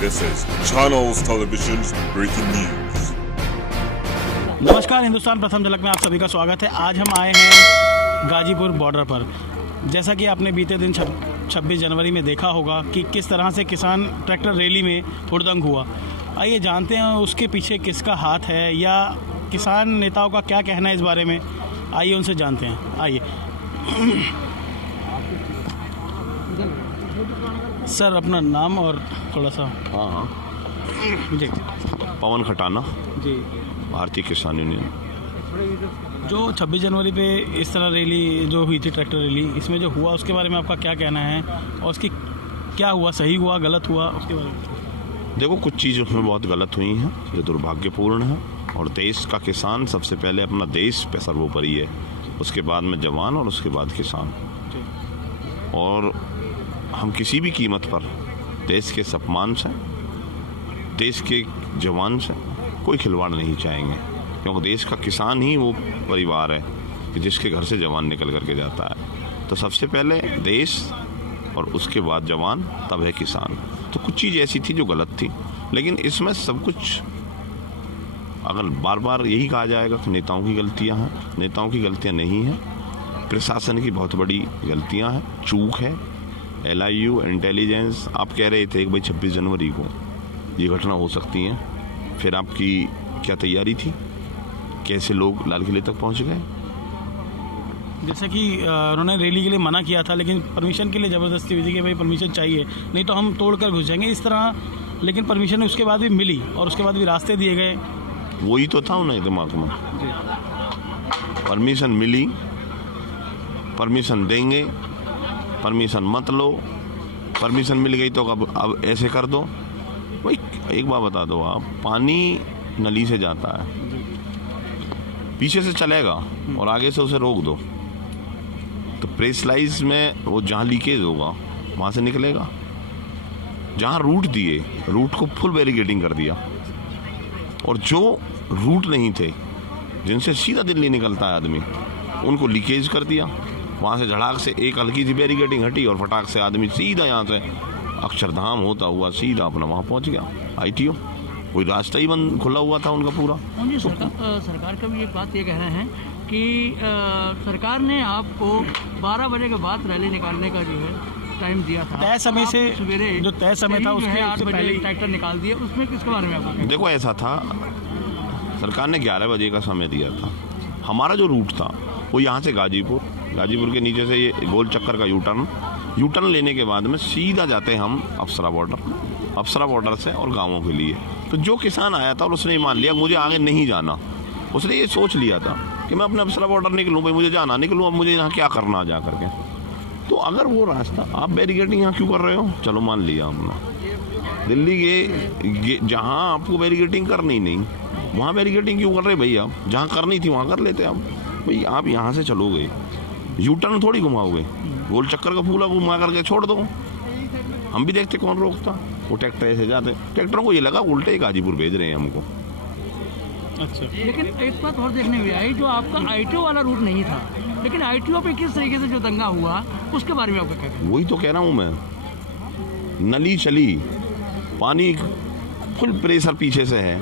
This is Channels Television's breaking news. नमस्कार, हिंदुस्तान प्रथम झलक में आप सभी का स्वागत है। आज हम आए हैं गाजीपुर बॉर्डर पर। जैसा कि आपने बीते दिन 26 जनवरी में देखा होगा कि किस तरह से किसान ट्रैक्टर रैली में हुड़दंग हुआ। आइए जानते हैं उसके पीछे किसका हाथ है या किसान नेताओं का क्या कहना है इस बारे में। आइए उनसे जानते हैं। आइए सर, अपना नाम और थोड़ा सा। हाँ, जी, पवन खटाना, जी। भारतीय किसान यूनियन। जो 26 जनवरी पे इस तरह रैली जो हुई थी, ट्रैक्टर रैली, इसमें जो हुआ उसके बारे में आपका क्या कहना है और उसकी क्या हुआ, सही हुआ, गलत हुआ, उसके बारे में? देखो, कुछ चीज़ उसमें बहुत गलत हुई हैं, ये दुर्भाग्यपूर्ण है। और देश का किसान सबसे पहले अपना देश पे सर्वोपरि है, उसके बाद में जवान और उसके बाद किसान। और हम किसी भी कीमत पर देश के सम्मान से, देश के जवान से कोई खिलवाड़ नहीं चाहेंगे, क्योंकि देश का किसान ही वो परिवार है कि जिसके घर से जवान निकल करके जाता है। तो सबसे पहले देश और उसके बाद जवान, तब है किसान। तो कुछ चीज़ ऐसी थी जो गलत थी, लेकिन इसमें सब कुछ अगर बार बार यही कहा जाएगा कि नेताओं की गलतियां हैं, नेताओं की गलतियां नहीं हैं, प्रशासन की बहुत बड़ी गलतियां हैं, चूक है। LIU, इंटेलिजेंस, आप कह रहे थे कि भाई 26 जनवरी को ये घटना हो सकती है, फिर आपकी क्या तैयारी थी, कैसे लोग लाल किले तक पहुंच गए? जैसे कि उन्होंने रैली के लिए मना किया था, लेकिन परमिशन के लिए ज़बरदस्ती हुई थी कि भाई परमिशन चाहिए, नहीं तो हम तोड़ कर घुस जाएंगे, इस तरह। लेकिन परमिशन उसके बाद भी मिली और उसके बाद भी रास्ते दिए गए। वही तो था उन्हें दिमाग में, परमिशन मिली, परमिशन देंगे, परमिशन मत लो, परमिशन मिल गई तो अब ऐसे कर दो। भाई एक बात बता दो, आप पानी नली से जाता है, पीछे से चलेगा और आगे से उसे रोक दो तो प्रेशराइज में वो जहाँ लीकेज होगा वहाँ से निकलेगा। जहाँ रूट दिए, रूट को फुल बैरिकेडिंग कर दिया, और जो रूट नहीं थे जिनसे सीधा दिल्ली निकलता है आदमी, उनको लीकेज कर दिया। वहाँ से झड़ाक से एक हल्की सी बैरिकेडिंग हटी और फटाक से आदमी सीधा यहाँ से अक्षरधाम होता हुआ सीधा अपना वहाँ पहुँच गया। ITO कोई रास्ता ही बंद खुला हुआ था उनका पूरा। सरकार का भी एक बात ये कह रहे हैं कि सरकार ने आपको 12 बजे के बाद रैली निकालने का जो है टाइम दिया था, तय समय से, सवेरे जो तय समय था उसके 8 बजे पहले ट्रैक्टर निकाल दिए। उसमें किसके बारे में आपको? देखो, ऐसा था, सरकार ने 11 बजे का समय दिया था। हमारा जो रूट था वो यहाँ से गाजीपुर के नीचे से ये गोल चक्कर का यूटर्न लेने के बाद में सीधा जाते हैं हम अफसरा बॉर्डर से और गांवों के लिए। तो जो किसान आया था और उसने मान लिया मुझे आगे नहीं जाना, उसने ये सोच लिया था कि मैं अपने अफसरा बॉर्डर निकलूँ, भाई मुझे जाना निकलूँ, अब मुझे यहाँ क्या करना जा करके। तो अगर वो रास्ता, आप बैरिकेडिंग यहाँ क्यों कर रहे हो, चलो मान लिया हमने, दिल्ली के जहाँ आपको बैरिकेडिंग करनी नहीं वहाँ बैरिकेडिंग क्यों कर रहे भाई? आप जहाँ करनी थी वहाँ कर लेते आप। भाई आप यहाँ से चलोगे, यूटर्न थोड़ी घुमाओगे, गोल चक्कर का पूरा घुमा करके छोड़ दो। हम भी देखते कौन रोकता, वो ट्रैक्टर ऐसे जाते, ट्रैक्टरों को ये लगा उल्टे गाजीपुर भेज रहे हैं हमको। अच्छा, लेकिन एक बात और देखने में आई, जो आपका ITO वाला रूट नहीं था, लेकिन ITO पे किस तरीके से जो दंगा हुआ उसके बारे में आपका क्या कहना है? वही तो कह रहा हूँ मैं, नली चली, पानी फुल प्रेशर पीछे से है,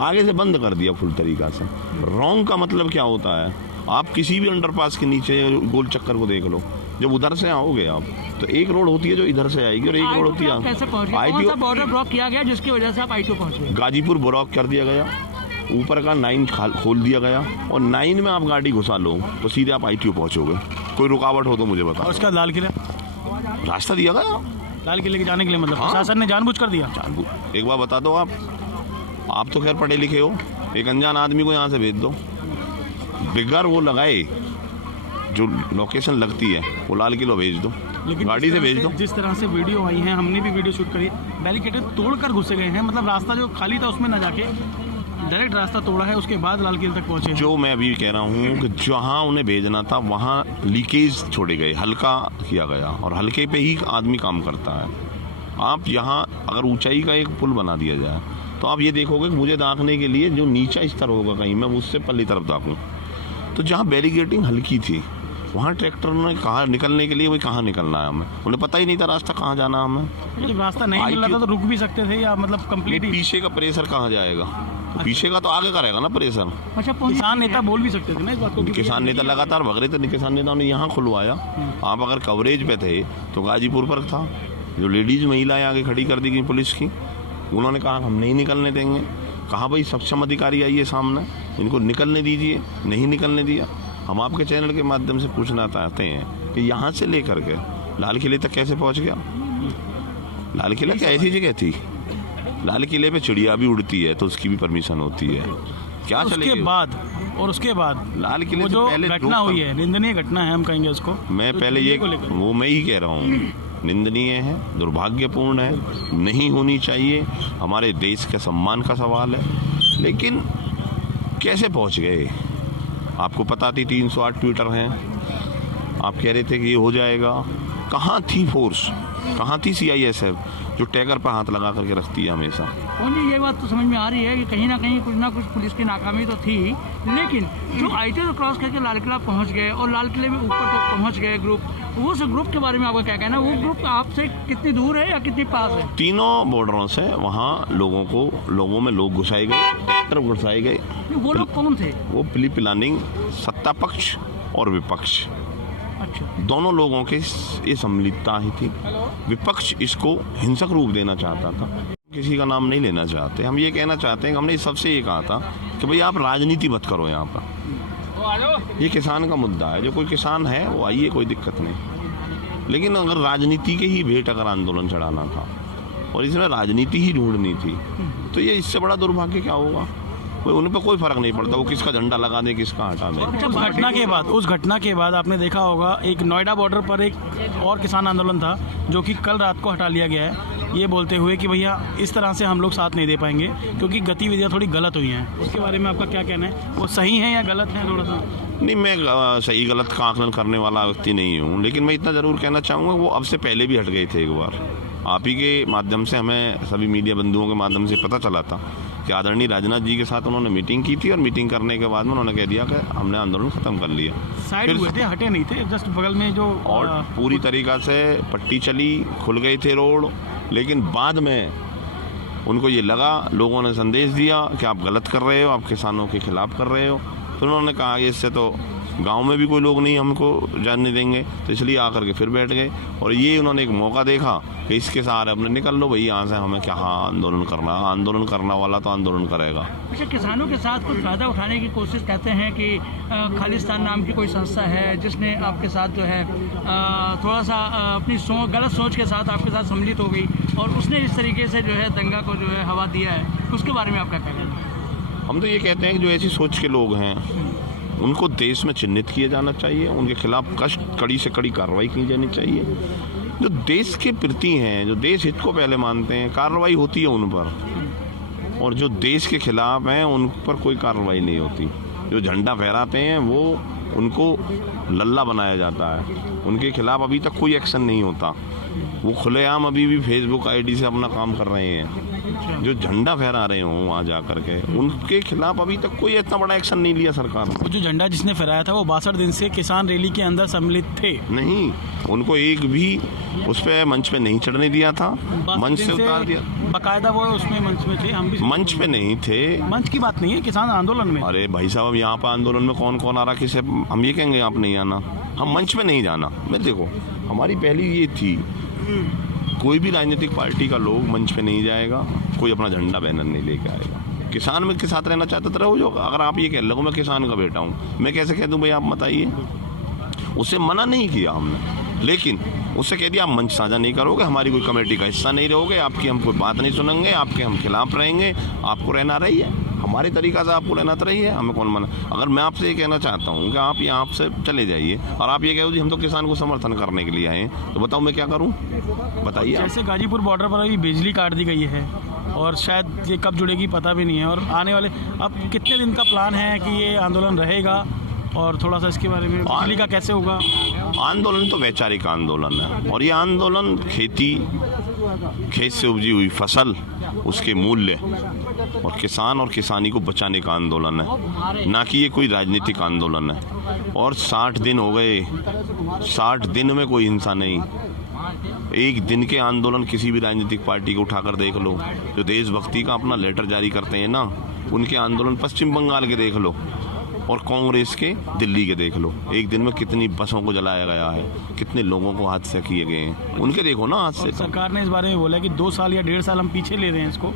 आगे से बंद कर दिया फुल तरीका से। रॉन्ग का मतलब क्या होता है? आप किसी भी अंडरपास के नीचे गोल चक्कर को देख लो, जब उधर से आओगे आप तो एक रोड होती है जो इधर से आएगी और एक रोड होती है। कैसे पहुंच गए? कौन सा बॉर्डर ब्लॉक किया गया जिसकी वजह से आप ITO पहुंच गए? गाजीपुर ब्लॉक कर दिया गया, ऊपर का 9 खोल दिया गया, और 9 में आप गाड़ी घुसा लो तो सीधे आप ITO पहुंचोगे। कोई रुकावट हो तो मुझे बताओ। और उसका लाल किला रास्ता दिया गया लाल किले के जाने के लिए, मतलब प्रशासन ने जानबूझ कर दिया। एक बार बता दो, आप तो खैर पढ़े लिखे हो, एक अनजान आदमी को यहाँ से भेज दो, बिगर वो लगाए जो लोकेशन लगती है वो लाल किलो भेज दो, गाड़ी से भेज दो। जिस तरह से वीडियो आई है, हमने भी वीडियो शूट करी, बैरिकेड तोड़ कर घुसे गए हैं, मतलब रास्ता जो खाली था उसमें न जाके डायरेक्ट रास्ता तोड़ा है, उसके बाद लाल किले तक पहुंचे। जो मैं अभी कह रहा हूँ कि जहाँ उन्हें भेजना था वहाँ लीकेज छोड़े गए, हल्का किया गया, और हल्के पे ही आदमी काम करता है। आप यहाँ अगर ऊंचाई का एक पुल बना दिया जाए तो आप ये देखोगे कि मुझे दाखने के लिए जो नीचा स्तर होगा कहीं, मैं उससे पल्ली तरफ दाखूँ, तो जहाँ बैरिकेडिंग हल्की थी वहाँ ट्रैक्टर ने कहाँ निकलने के लिए, वही कहाँ निकलना है हमें, उन्हें पता ही नहीं था रास्ता कहाँ जाना है हमें। जब रास्ता नहीं मिल रहा था तो रुक भी सकते थे या मतलब कंप्लीट? पीछे का प्रेशर कहाँ जाएगा, पीछे का तो आगे का रहेगा ना प्रेशर। अच्छा, किसान नेता बोल भी सकते थे ना इस बात को? किसान नेता लगातार भग रहे थे, किसान नेताओं ने यहाँ खुलवाया। आप अगर कवरेज पे थे तो गाजीपुर पर था, जो लेडीज महिलाएं आगे खड़ी कर दी गई पुलिस की, उन्होंने कहा हम नहीं निकलने देंगे। कहा भाई सक्षम अधिकारी आइए सामने, इनको निकलने दीजिए, नहीं निकलने दिया। हम आपके चैनल के माध्यम से पूछना चाहते हैं कि यहाँ से लेकर के लाल किले तक कैसे पहुँच गया? लाल किला क्या ऐसी जगह थी? लाल किले पे चिड़िया भी उड़ती है तो उसकी भी परमिशन होती है क्या? उसके बाद और उसके बाद लाल किले जो घटना हुई है, निंदनीय घटना है हम कहेंगे उसको। मैं पहले ये वो मैं ही कह रहा हूँ, निंदनीय है, दुर्भाग्यपूर्ण है, नहीं होनी चाहिए, हमारे देश के सम्मान का सवाल है। लेकिन कैसे पहुँच गए? आपको पता थी 308 ट्विटर हैं, आप कह रहे थे कि ये हो जाएगा। कहाँ थी फोर्स, कहाँ थी CISF जो टैगर पर हाथ लगा करके रखती है हमेशा? जी, ये बात तो समझ में आ रही है कि कहीं ना कुछ पुलिस की नाकामी तो थी, लेकिन जो ITA क्रॉस करके लाल किला पहुंच गए और लाल किले में ऊपर तक पहुंच गए ग्रुप, वो उस ग्रुप के बारे में आपका क्या कहना है? वो ग्रुप आपसे कितनी दूर है या कितनी पास है? तीनों बॉर्डरों से वहाँ लोगों में लोग घुसाए गए, ट्रैक्टर घुसाए गए। वो लोग कौन थे? वो प्री प्लानिंग सत्ता पक्ष और विपक्ष, अच्छा, दोनों लोगों के ये सम्मिलितता ही थी। विपक्ष इसको हिंसक रूप देना चाहता था, किसी का नाम नहीं लेना चाहते। हम ये कहना चाहते हैं कि हमने सबसे ये कहा था कि भाई आप राजनीति मत करो यहाँ पर, ये किसान का मुद्दा है, जो कोई किसान है वो आइए, कोई दिक्कत नहीं। लेकिन अगर राजनीति के ही भेंट अगर आंदोलन चढ़ाना था और इसमें राजनीति ही ढूंढनी थी तो ये इससे बड़ा दुर्भाग्य क्या होगा? उन पर कोई फर्क नहीं पड़ता, वो किसका झंडा लगा दे, किसका हटा दे। उस घटना के बाद आपने देखा होगा एक नोएडा बॉर्डर पर एक और किसान आंदोलन था जो कि कल रात को हटा लिया गया है, ये बोलते हुए कि भैया इस तरह से हम लोग साथ नहीं दे पाएंगे क्योंकि गतिविधियां थोड़ी गलत हुई हैं। उसके बारे में आपका क्या कहना है? वो सही है या गलत है? थोड़ा सा नहीं, मैं सही गलत का आकलन करने वाला व्यक्ति नहीं हूँ, लेकिन मैं इतना ज़रूर कहना चाहूँगा वो अब से पहले भी हट गए थे। एक बार आप ही के माध्यम से, हमें सभी मीडिया बंधुओं के माध्यम से पता चला था कि आदरणीय राजनाथ जी के साथ उन्होंने मीटिंग की थी और मीटिंग करने के बाद में उन्होंने कह दिया कि हमने आंदोलन खत्म कर लिया। साइड हुए थे, हटे नहीं थे, जस्ट बगल में जो और पूरी तरीक़ा से पट्टी चली, खुल गए थे रोड। लेकिन बाद में उनको ये लगा, लोगों ने संदेश दिया कि आप गलत कर रहे हो, आप किसानों के खिलाफ कर रहे हो। फिर उन्होंने कहा कि इससे तो गांव में भी कोई लोग नहीं हमको जानने देंगे, तो इसलिए आकर के फिर बैठ गए। और ये उन्होंने एक मौका देखा कि इसके सहारे अपने निकल लो भाई यहाँ से, हमें क्या आंदोलन करना, आंदोलन करना वाला तो आंदोलन करेगा। अच्छा, किसानों के साथ कुछ फ़ायदा उठाने की कोशिश कहते हैं कि खालिस्तान नाम की कोई संस्था है जिसने आपके साथ जो है थोड़ा सा अपनी गलत सोच के साथ आपके साथ सम्मिलित हो गई और उसने इस तरीके से जो है दंगा को जो है हवा दिया है, उसके बारे में आपका कहना है? हम तो ये कहते हैं कि जो ऐसी सोच के लोग हैं उनको देश में चिन्हित किया जाना चाहिए, उनके खिलाफ कड़ी से कड़ी कार्रवाई की जानी चाहिए। जो देश के प्रति हैं, जो देश हित को पहले मानते हैं, कार्रवाई होती है उन पर, और जो देश के खिलाफ हैं उन पर कोई कार्रवाई नहीं होती। जो झंडा फहराते हैं वो उनको लल्ला बनाया जाता है, उनके खिलाफ अभी तक कोई एक्शन नहीं होता। वो खुलेआम अभी भी फेसबुक आईडी से अपना काम कर रहे हैं। जो झंडा फहरा रहे हों वहाँ जा करके, उनके खिलाफ अभी तक कोई इतना बड़ा एक्शन नहीं लिया सरकार ने। जो झंडा जिसने फहराया था वो 62 दिन से किसान रैली के अंदर सम्मिलित थे। नहीं, उनको एक भी उस पे मंच पे नहीं चढ़ने दिया था, मंच से उतार दिया। बाकायदा वो उसमें मंच में थे, हम भी मंच पे नहीं थे। मंच की बात नहीं है, किसान आंदोलन में। अरे भाई साहब, यहाँ पर आंदोलन में कौन कौन आ रहा, किसे हम ये कहेंगे आप नहीं आना, हम मंच पे नहीं जाना। मैं देखो, हमारी पहली ये थी, कोई भी राजनीतिक पार्टी का लोग मंच पे नहीं जाएगा, कोई अपना झंडा बैनर नहीं लेके आएगा। किसान में के साथ रहना चाहता तो रहो। जो अगर आप ये कह लो मैं किसान का बेटा हूँ, मैं कैसे कह दूँ भाई आप मत आइए? उससे मना नहीं किया हमने, लेकिन उससे कह दिया आप मंच साझा नहीं करोगे, हमारी कोई कमेटी का हिस्सा नहीं रहोगे, आपकी हम कोई बात नहीं सुनेंगे, आपके हम खिलाफ रहेंगे, आपको रहना रही है, हमारे तरीक़ा से आपको रहना तो रही है, हमें कौन मना। अगर मैं आपसे ये कहना चाहता हूँ कि आप यहाँ से चले जाइए और आप ये कहो जी हम तो किसान को समर्थन करने के लिए आए हैं, तो बताओ मैं क्या करूँ? बताइए। जैसे गाजीपुर बॉर्डर पर अभी बिजली काट दी गई है और शायद ये कब जुड़ेगी पता भी नहीं है, और आने वाले अब कितने दिन का प्लान है कि ये आंदोलन रहेगा और थोड़ा सा इसके बारे में बिजली का कैसे होगा? आंदोलन तो वैचारिक आंदोलन है, और ये आंदोलन खेत से उपजी हुई फसल, उसके मूल्य और किसान और किसानी को बचाने का आंदोलन है, ना कि ये कोई राजनीतिक आंदोलन है। और 60 दिन हो गए, 60 दिन में कोई हिंसा नहीं। एक दिन के आंदोलन किसी भी राजनीतिक पार्टी को उठाकर देख लो, जो देशभक्ति का अपना लेटर जारी करते हैं ना, उनके आंदोलन पश्चिम बंगाल के देख लो और कांग्रेस के दिल्ली के देख लो। एक दिन में कितनी बसों को जलाया गया है, कितने लोगों को हादसे किए गए हैं, उनके देखो ना हादसे। सरकार ने इस बारे में बोला कि 2 साल या 1.5 साल हम पीछे ले रहे हैं इसको,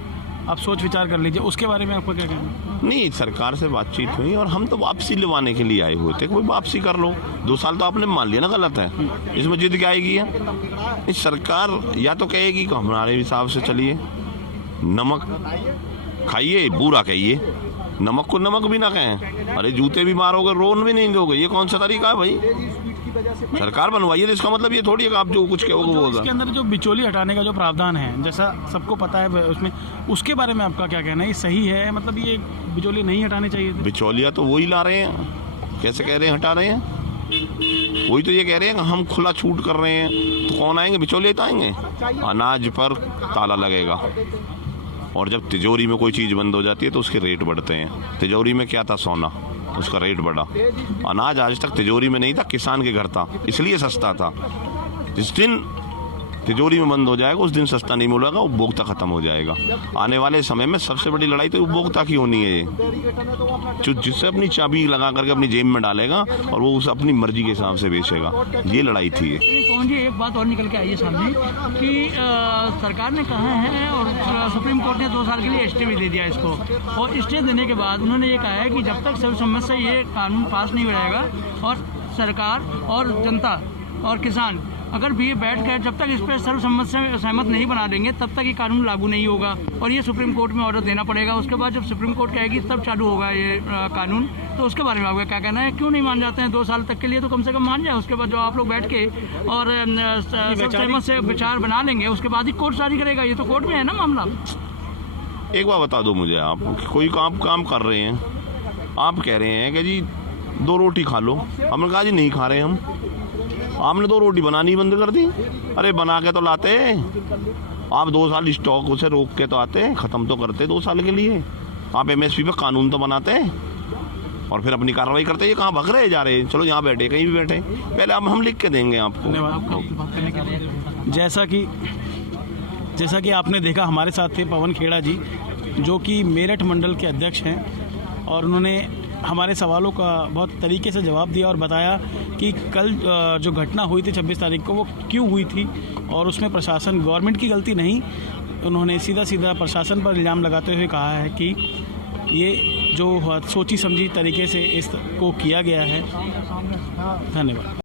आप सोच विचार कर लीजिए। उसके बारे में आपका क्या कहना है? नहीं, सरकार से बातचीत हुई और हम तो वापसी लिवाने के लिए आए हुए थे। कोई वापसी कर लो, 2 साल तो आपने मान लिया ना गलत है, इसमें जिद क्या आएगी है? इस सरकार या तो कहेगी कि हमारे हिसाब से चलिए, नमक खाइए, बुरा कहिए, नमक को नमक भी ना कहें। अरे जूते भी मारोगे, रोन भी नहीं दोगे, ये कौन सा तरीका है भाई? सरकार बनवाइए तो इसका मतलब ये थोड़ी है कि आप जो कुछ कहोगे वो होगा। इसके अंदर जो बिचौली हटाने का जो प्रावधान है, जैसा सबको पता है उसमें, उसके बारे में आपका क्या कहना है? ये सही है? मतलब ये बिचौली नहीं हटाने चाहिए? बिचौलिया तो वही ला रहे हैं, कैसे कह रहे हैं हटा रहे हैं? वही तो ये कह रहे हैं कि हम खुला छूट कर रहे हैं, तो कौन आएंगे? बिचौलिए तो आएंगे। अनाज पर ताला लगेगा, और जब तिजोरी में कोई चीज़ बंद हो जाती है तो उसके रेट बढ़ते हैं। तिजोरी में क्या था? सोना, उसका रेट बढ़ा। अनाज आज तक तिजोरी में नहीं था, किसान के घर था, इसलिए सस्ता था। जिस दिन तिजोरी में बंद हो जाएगा उस दिन सस्ता नहीं मिलेगा, उपभोक्ता खत्म हो जाएगा। आने वाले समय में सबसे बड़ी लड़ाई तो उपभोक्ता की होनी है, ये जिससे अपनी चाबी लगा करके अपनी जेब में डालेगा और वो उस अपनी मर्जी के हिसाब से बेचेगा। ये लड़ाई थी। पवन जी, एक बात और निकल के आई है सामने कि सरकार ने कहा है और सुप्रीम कोर्ट ने 2 साल के लिए स्टे भी दे दिया इसको, और स्टे देने के बाद उन्होंने ये कहा है कि जब तक सर्वसम्मति से ये कानून पास नहीं हो जाएगा और सरकार और जनता और किसान अगर भी बैठ कर जब तक इस पर सर्वसम्मति से सहमत नहीं बना देंगे तब तक ये कानून लागू नहीं होगा, और ये सुप्रीम कोर्ट में ऑर्डर देना पड़ेगा। उसके बाद जब सुप्रीम कोर्ट कहेगी तब चालू होगा ये कानून। तो उसके बारे में आपका क्या कहना है? क्यों नहीं मान जाते हैं 2 साल तक के लिए? तो कम से कम मान जाए, उसके बाद जो आप लोग बैठ के और सर्वसम्मति से विचार बना लेंगे, उसके बाद ही कोर्ट जारी करेगा। ये तो कोर्ट में है ना मामला। एक बार बता दो मुझे, आप कोई काम कर रहे हैं, आप कह रहे हैं कि जी 2 रोटी खा लो, हमने कहा जी नहीं खा रहे हम, आपने 2 रोटी बनानी बंद कर दी। अरे बना के तो लाते आप, 2 साल स्टॉक उसे रोक के तो आते, ख़त्म तो करते 2 साल के लिए। आप MSP पे कानून तो बनाते और फिर अपनी कार्रवाई करते। ये कहाँ भग रहे जा रहे? चलो यहाँ बैठे, कहीं भी बैठे, पहले अब हम लिख के देंगे आपको। धन्यवाद। जैसा कि आपने देखा, हमारे साथ थे पवन खेड़ा जी, जो कि मेरठ मंडल के अध्यक्ष हैं, और उन्होंने हमारे सवालों का बहुत तरीके से जवाब दिया और बताया कि कल जो घटना हुई थी 26 तारीख को, वो क्यों हुई थी, और उसमें प्रशासन, गवर्नमेंट की गलती नहीं। उन्होंने सीधा प्रशासन पर इल्ज़ाम लगाते हुए कहा है कि ये जो सोची समझी तरीके से इसको किया गया है। धन्यवाद।